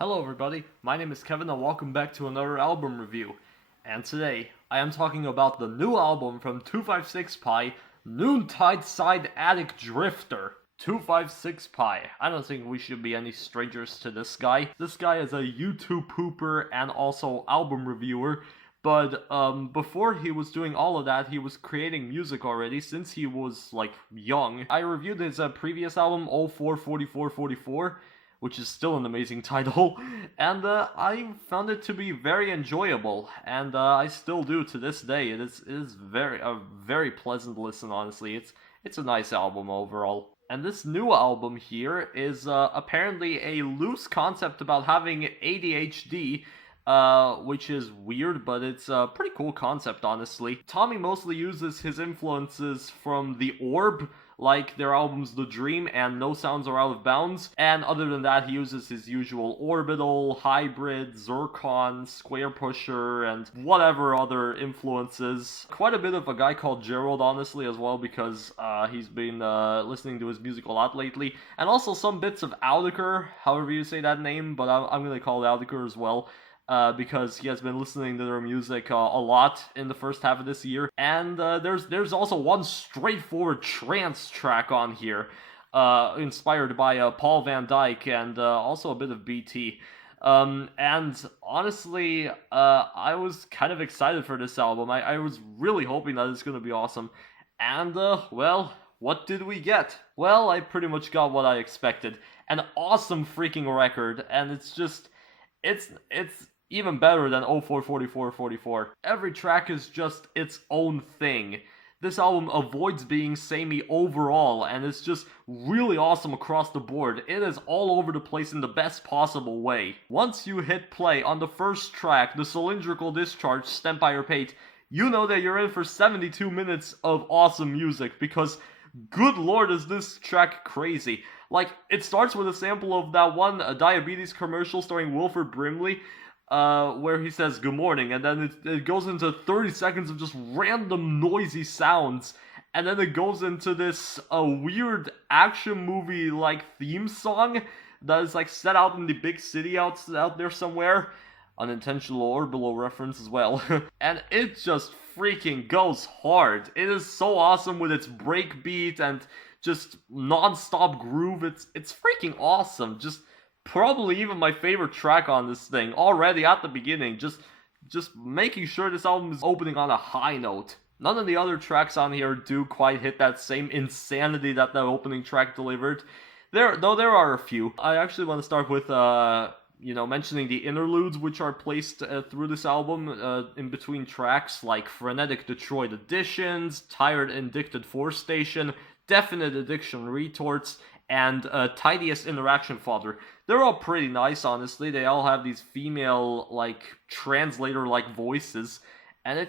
Hello everybody, my name is Kevin and welcome back to another album review. And today, I am talking about the new album from 256-Pi, Noontide Side Attic Drifter. 256-Pi. I don't think we should be any strangers to this guy. This guy is a YouTube pooper and also album reviewer. But before he was doing all of that, he was creating music already since he was, young. I reviewed his previous album, 044444, which is still an amazing title, and I found it to be very enjoyable, and I still do to this day. It is a very pleasant listen, honestly. It's a nice album overall. And this new album here is apparently a loose concept about having ADHD, which is weird, but it's a pretty cool concept, honestly. Tommy mostly uses his influences from The Orb, like their albums The Dream and No Sounds Are Out of Bounds, and other than that, he uses his usual Orbital, Hybrid, Zircon, Square Pusher, and whatever other influences. Quite a bit of a guy called Gerald, honestly, as well, because he's been listening to his music a lot lately, and also some bits of Audiker, however you say that name, but I'm gonna call it Audiker as well. Because he has been listening to their music a lot in the first half of this year. And there's also one straightforward trance track on here, inspired by Paul Van Dyke and also a bit of BT. And honestly, I was kind of excited for this album. I was really hoping that it's going to be awesome. And, well, what did we get? Well, I pretty much got what I expected. An awesome freaking record, and it's just... It's even better than 044444. Every track is just its own thing. This album avoids being samey overall, and it's just really awesome across the board. It is all over the place in the best possible way. Once you hit play on the first track, the Cylindrical Discharge, Stempire Pate, you know that you're in for 72 minutes of awesome music, because good lord is this track crazy. Like, it starts with a sample of that one Diabetes commercial starring Wilford Brimley, where he says good morning, and then it goes into 30 seconds of just random noisy sounds, and then it goes into this weird action movie like theme song that is like set out in the big city out there somewhere. Unintentional orbital reference as well. And it just freaking goes hard. It is so awesome with its breakbeat and just non-stop groove. It's freaking awesome. Just probably even my favorite track on this thing already at the beginning. Just making sure this album is opening on a high note. None of the other tracks on here do quite hit that same insanity that opening track delivered. There are a few. I actually want to start with mentioning the interludes which are placed through this album in between tracks, like Frenetic Detroit Editions, Tired Indicted Force Station, Definite Addiction Retorts, and Tidiest Interaction Fodder. They're all pretty nice, honestly. They all have these female, translator-like voices, and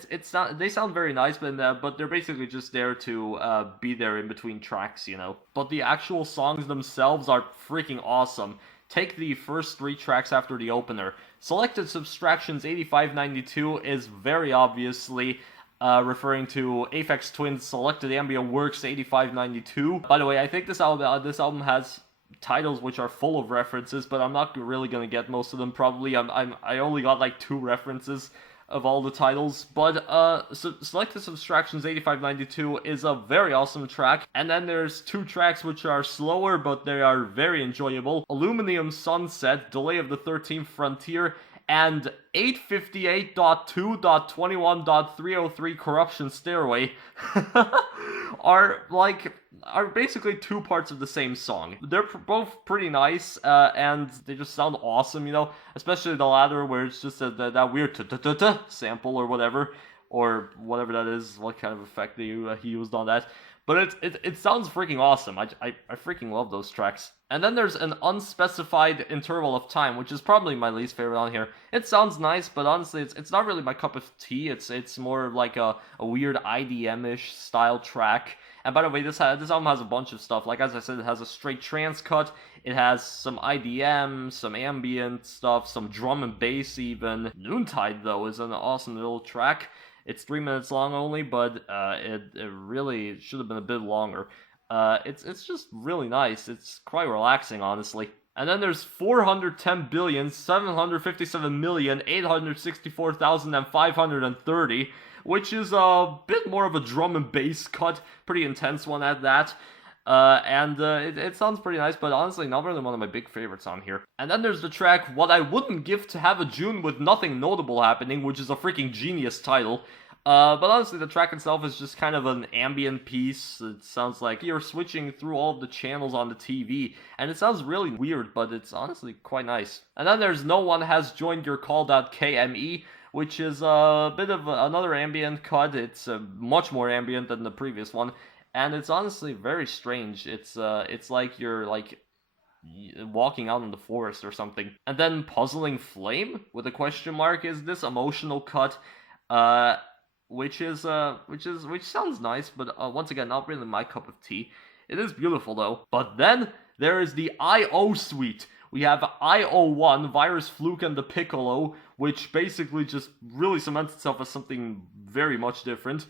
they sound very nice, but they're basically just there to be there in between tracks, you know. But the actual songs themselves are freaking awesome. Take the first three tracks after the opener. Selected Subtractions 8592 is very obviously referring to Aphex Twin's Selected Ambient Works 8592. By the way, I think this album has titles which are full of references, but I'm not really gonna get most of them. Probably, I only got like 2 references of all the titles, but Selected Subtractions 8592 is a very awesome track, and then there's 2 tracks which are slower, but they are very enjoyable. Aluminum Sunset, Delay of the 13th Frontier, and 858.2.21.303 Corruption Stairway are basically 2 parts of the same song. They're both pretty nice, and they just sound awesome, you know, especially the latter where it's just that weird ta-ta-ta-ta sample or whatever that is, what kind of effect he used on that. But it sounds freaking awesome. I freaking love those tracks. And then there's an Unspecified Interval of Time, which is probably my least favorite on here. It sounds nice, but honestly, it's not really my cup of tea. It's more like a weird IDM-ish style track. And by the way, this album has a bunch of stuff. Like, as I said, it has a straight trance cut. It has some IDM, some ambient stuff, some drum and bass even. Noontide, though, is an awesome little track. It's 3 minutes long only, but it really should have been a bit longer. It's just really nice. It's quite relaxing, honestly. And then there's 410,757,864,530, which is a bit more of a drum and bass cut, pretty intense one at that. It sounds pretty nice, but honestly, not really one of my big favorites on here. And then there's the track What I Wouldn't Give to Have a June with Nothing Notable Happening, which is a freaking genius title. But honestly, the track itself is just kind of an ambient piece. It sounds like you're switching through all of the channels on the TV, and it sounds really weird, but it's honestly quite nice. And then there's No One Has Joined Your Call.KME, which is a bit of another ambient cut. It's much more ambient than the previous one, and it's honestly very strange. It's like you're like walking out in the forest or something. And then Puzzling Flame with a question mark is this emotional cut. Which sounds nice, but once again, not really my cup of tea. It is beautiful though. But then there is the IO suite. We have IO1, Virus, Fluke, and the Piccolo, which basically just really cements itself as something very much different.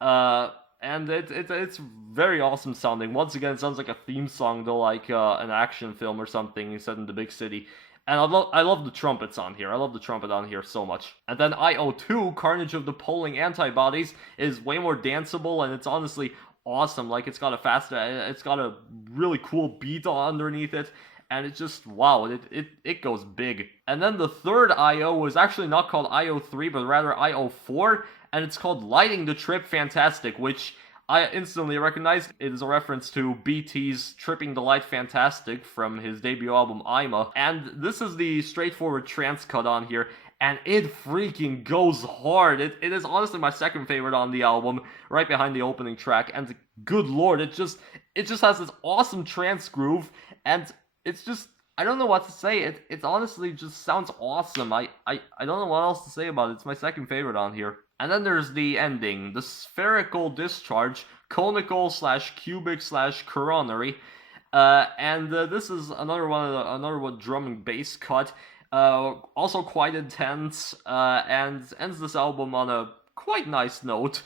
And it's very awesome sounding. Once again, it sounds like a theme song to like an action film or something set in the big city. And I love the trumpets on here. I love the trumpet on here so much. And then IO2, Carnage of the Polling Antibodies, is way more danceable, and it's honestly awesome. Like, it's got a really cool beat underneath it, and it's just, wow, it goes big. And then the third IO is actually not called IO3, but rather IO4, and it's called Lighting the Trip Fantastic, which I instantly recognized. It is a reference to BT's Tripping the Light Fantastic from his debut album Ima. And this is the straightforward trance cut on here, and it freaking goes hard. It is honestly my second favorite on the album, right behind the opening track, and good lord, it just has this awesome trance groove, and it's just, I don't know what to say. It honestly just sounds awesome. I don't know what else to say about it. It's my second favorite on here. And then there's the ending, the Spherical Discharge, Conical / Cubic / Coronary. This is another drum and bass cut. Also quite intense, and ends this album on a quite nice note.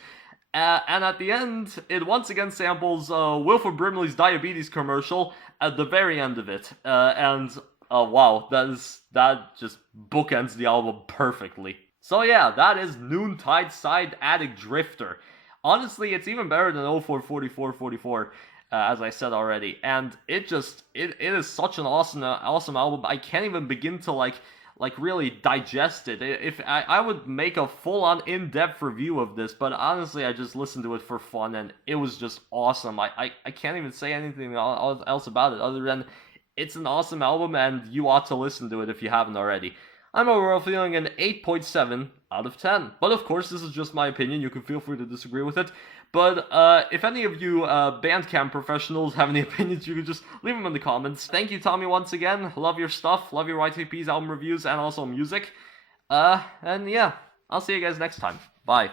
And at the end, it once again samples Wilford Brimley's Diabetes commercial at the very end of it. Wow, that just bookends the album perfectly. So yeah, that is Noontide Side Attic Drifter. Honestly, it's even better than 044444, as I said already. And it is such an awesome album. I can't even begin to like really digest it. If I would make a full-on in-depth review of this, but honestly, I just listened to it for fun, and it was just awesome. I can't even say anything else about it other than it's an awesome album, and you ought to listen to it if you haven't already. I'm overall feeling an 8.7 out of 10. But of course, this is just my opinion. You can feel free to disagree with it. But if any of you Bandcamp professionals have any opinions, you can just leave them in the comments. Thank you, Tommy, once again. Love your stuff. Love your YTPs, album reviews, and also music. And yeah, I'll see you guys next time. Bye.